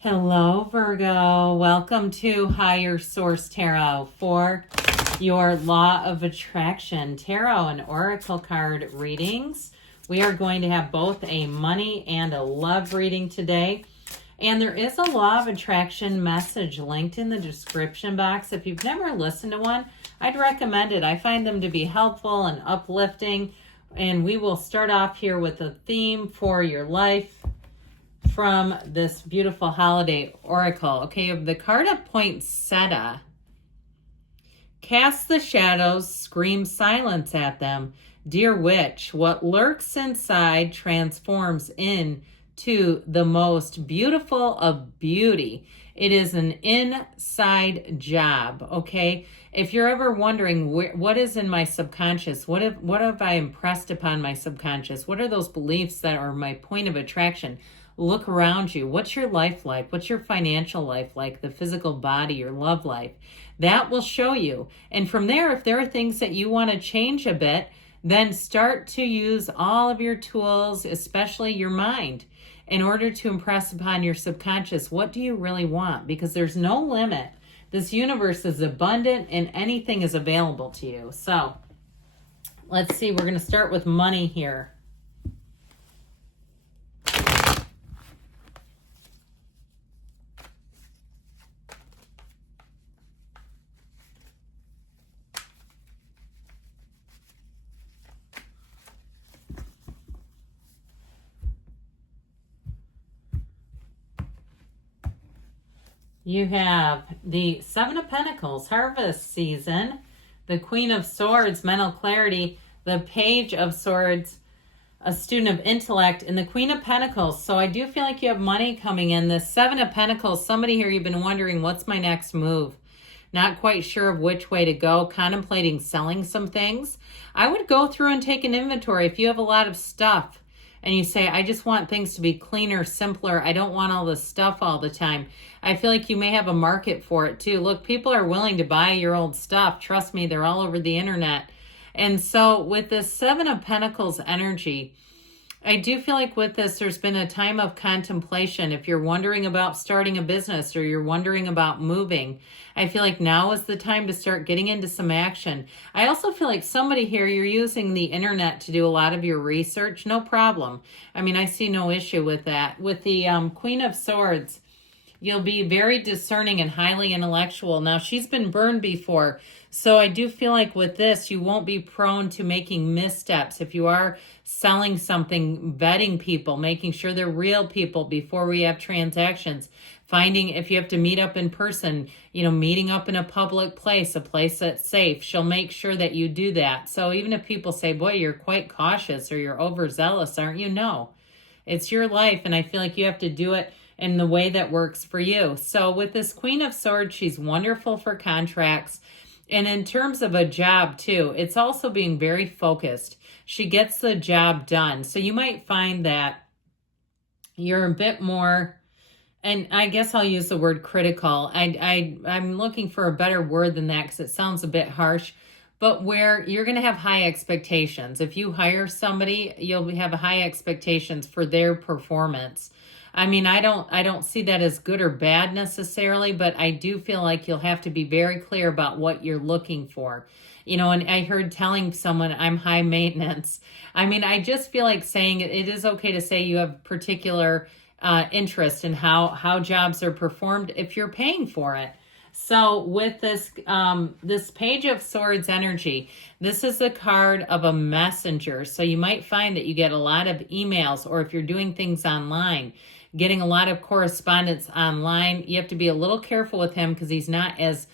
Hello, Virgo. Welcome to Higher Source Tarot for your Law of Attraction Tarot and Oracle card readings. We are going to have both a money and a love reading today. And there is a Law of Attraction message linked in the description box. If you've never listened to one, I'd recommend it. I find them to be helpful and uplifting. And we will start off here with a theme for your life from this beautiful holiday oracle. Okay, the card of poinsettia. Cast the shadows, scream silence at them. Dear witch, what lurks inside transforms into the most beautiful of beauty. It is an inside job, okay? If you're ever wondering what is in my subconscious, what have I impressed upon my subconscious? What are those beliefs that are my point of attraction? Look around you. What's your life like? What's your financial life like? The physical body, your love life. That will show you. And from there, if there are things that you want to change a bit, then start to use all of your tools, especially your mind, in order to impress upon your subconscious, what do you really want? Because there's no limit. This universe is abundant and anything is available to you. So let's see. We're going to start with money here. You have the Seven of Pentacles, harvest season, the Queen of Swords, mental clarity, the Page of Swords, a student of intellect, and the Queen of Pentacles. So I do feel like you have money coming in. The Seven of Pentacles, somebody here, you've been wondering, what's my next move? Not quite sure of which way to go, contemplating selling some things. I would go through and take an inventory. If you have a lot of stuff, and you say, I just want things to be cleaner, simpler. I don't want all this stuff all the time. I feel like you may have a market for it too. Look, people are willing to buy your old stuff. Trust me, they're all over the internet. And so with this Seven of Pentacles energy, I do feel like with this, there's been a time of contemplation. If you're wondering about starting a business or you're wondering about moving, I feel like now is the time to start getting into some action. I also feel like somebody here, you're using the internet to do a lot of your research. No problem. I mean, I see no issue with that. With the Queen of Swords, you'll be very discerning and highly intellectual. Now, she's been burned before. So I do feel like with this, you won't be prone to making missteps. If you are selling something, vetting people, making sure they're real people before we have transactions, finding if you have to meet up in person, meeting up in a public place, a place that's safe, she'll make sure that you do that. So even if people say, boy, you're quite cautious or you're overzealous, aren't you? No, it's your life. And I feel like you have to do it in the way that works for you. So with this Queen of Swords, she's wonderful for contracts. And in terms of a job too, it's also being very focused. She gets the job done. So you might find that you're a bit more, and I guess I'll use the word critical. I'm looking for a better word than that because it sounds a bit harsh, but where you're going to have high expectations. If you hire somebody, you'll have high expectations for their performance. I mean, I don't see that as good or bad necessarily, but I do feel like you'll have to be very clear about what you're looking for. And I heard telling someone I'm high maintenance. I mean, I just feel like saying it is okay to say you have particular interest in how jobs are performed if you're paying for it. So with this Page of Swords energy, this is the card of a messenger. So you might find that you get a lot of emails, or if you're doing things online, getting a lot of correspondence online. You have to be a little careful with him because he's not as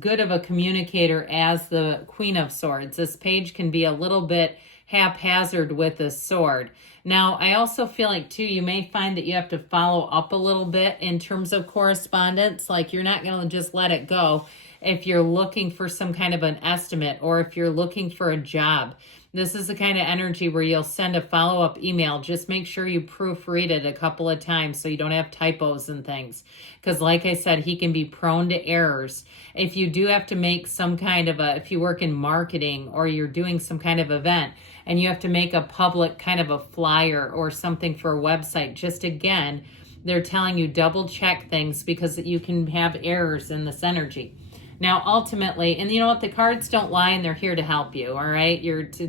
good of a communicator as the Queen of Swords. This page can be a little bit haphazard with a sword. Now, I also feel like too, you may find that you have to follow up a little bit in terms of correspondence. Like you're not going to just let it go if you're looking for some kind of an estimate or if you're looking for a job. This is the kind of energy where you'll send a follow-up email. Just make sure you proofread it a couple of times so you don't have typos and things. Because like I said, he can be prone to errors. If you do have to make some kind of if you work in marketing or you're doing some kind of event and you have to make a public kind of a flyer or something for a website, just again, They're telling you double check things because you can have errors in this energy. Now, ultimately, and you know what? The cards don't lie, and they're here to help you, all right?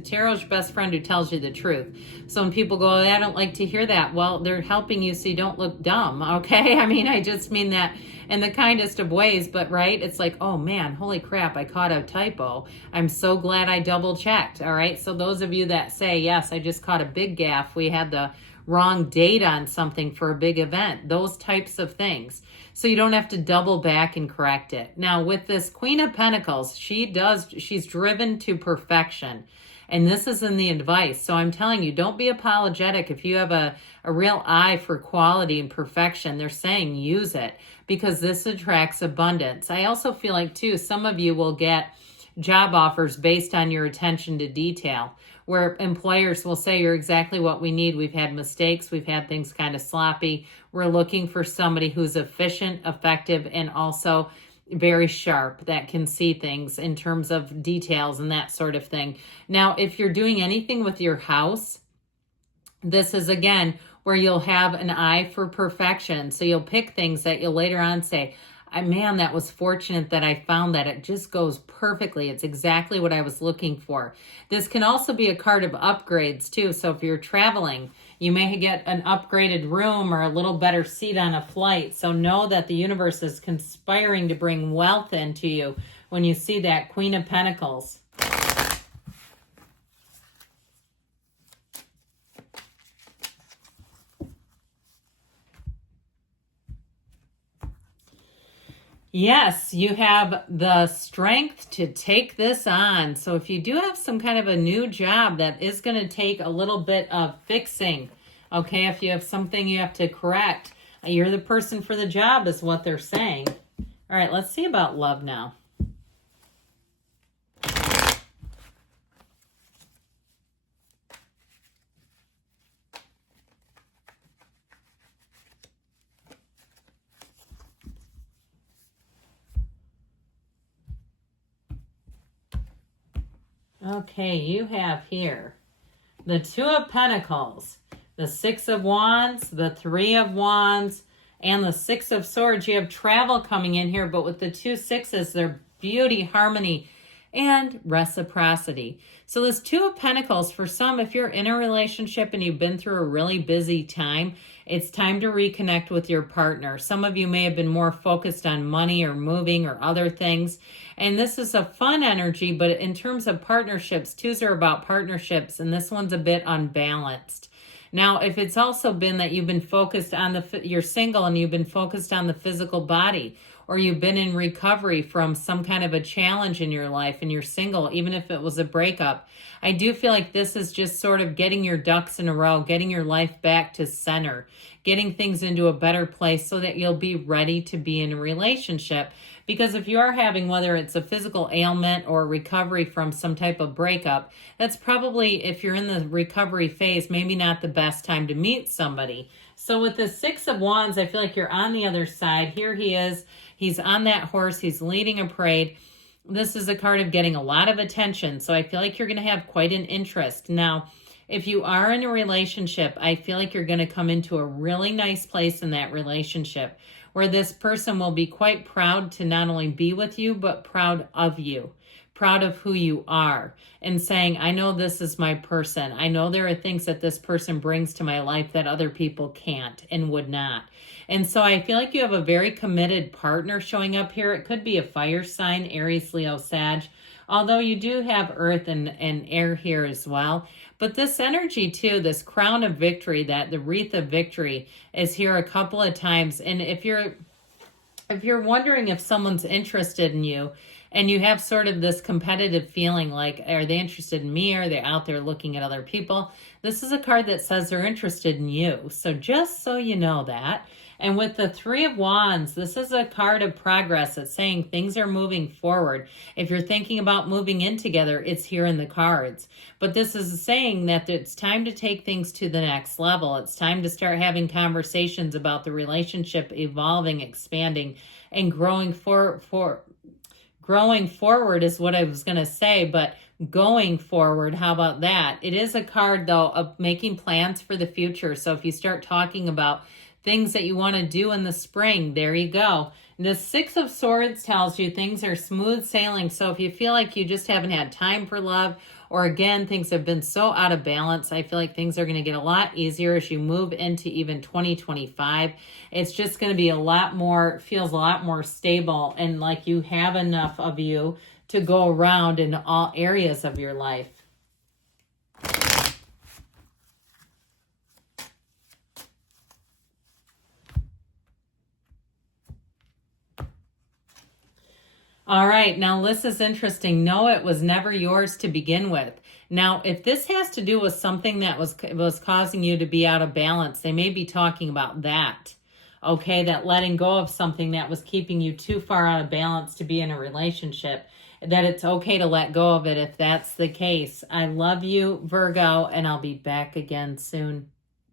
Tarot's your best friend who tells you the truth. So when people go, I don't like to hear that, well, they're helping you so you don't look dumb, okay? I mean, I just mean that in the kindest of ways, but right? It's like, oh man, holy crap, I caught a typo. I'm so glad I double checked, all right? So those of you that say, yes, I just caught a big gaffe, we had the wrong date on something for a big event, those types of things. So you don't have to double back and correct it. Now with this Queen of Pentacles, she's driven to perfection. And this is in the advice. So I'm telling you, don't be apologetic. If you have a real eye for quality and perfection, they're saying use it because this attracts abundance. I also feel like too, some of you will get job offers based on your attention to detail, where employers will say you're exactly what we need. We've had mistakes. We've had things kind of sloppy. We're looking for somebody who's efficient, effective, and also very sharp that can see things in terms of details and that sort of thing. Now, if you're doing anything with your house, this is again where you'll have an eye for perfection. So you'll pick things that you'll later on say, man, that was fortunate that I found that. It just goes perfectly. It's exactly what I was looking for. This can also be a card of upgrades too. So if you're traveling, you may get an upgraded room or a little better seat on a flight. So know that the universe is conspiring to bring wealth into you when you see that Queen of Pentacles. Yes, you have the strength to take this on. So if you do have some kind of a new job that is going to take a little bit of fixing, okay, if you have something you have to correct, you're the person for the job is what they're saying. All right, let's see about love now. Okay, you have here the Two of Pentacles, the Six of Wands, the Three of Wands, and the Six of Swords. You have travel coming in here, but with the two sixes, they're beauty, harmony, and reciprocity. So this Two of Pentacles, for some, if you're in a relationship and you've been through a really busy time, it's time to reconnect with your partner. Some of you may have been more focused on money or moving or other things. And this is a fun energy, but in terms of partnerships, twos are about partnerships, and this one's a bit unbalanced. Now, if it's also been that you've been focused on you're single and you've been focused on the physical body, or you've been in recovery from some kind of a challenge in your life and you're single, even if it was a breakup, I do feel like this is just sort of getting your ducks in a row, getting your life back to center, getting things into a better place so that you'll be ready to be in a relationship. Because if you are having, whether it's a physical ailment or recovery from some type of breakup, that's probably, if you're in the recovery phase, maybe not the best time to meet somebody. So with the Six of Wands, I feel like you're on the other side. Here he is. He's on that horse. He's leading a parade. This is a card of getting a lot of attention. So I feel like you're going to have quite an interest. Now, if you are in a relationship, I feel like you're going to come into a really nice place in that relationship where this person will be quite proud to not only be with you, but proud of you, proud of who you are, and saying, I know this is my person. I know there are things that this person brings to my life that other people can't and would not. And so I feel like you have a very committed partner showing up here. It could be a fire sign, Aries, Leo, Sag, although you do have earth and air here as well. But this energy too, this crown of victory, that the wreath of victory is here a couple of times. And if you're wondering if someone's interested in you and you have sort of this competitive feeling like, are they interested in me? Are they out there looking at other people? This is a card that says they're interested in you. So just so you know that. And with the Three of Wands, this is a card of progress. It's saying things are moving forward. If you're thinking about moving in together, it's here in the cards. But this is saying that it's time to take things to the next level. It's time to start having conversations about the relationship evolving, expanding, and growing growing forward is what I was going to say, but going forward, how about that? It is a card, though, of making plans for the future. So if you start talking about things that you want to do in the spring. There you go. The Six of Swords tells you things are smooth sailing. So if you feel like you just haven't had time for love, or again, things have been so out of balance, I feel like things are going to get a lot easier as you move into even 2025. It's just going to be feels a lot more stable, and like you have enough of you to go around in all areas of your life. All right, now this is interesting. No, it was never yours to begin with. Now, if this has to do with something that was causing you to be out of balance, they may be talking about that. Okay, that letting go of something that was keeping you too far out of balance to be in a relationship, that it's okay to let go of it if that's the case. I love you, Virgo, and I'll be back again soon.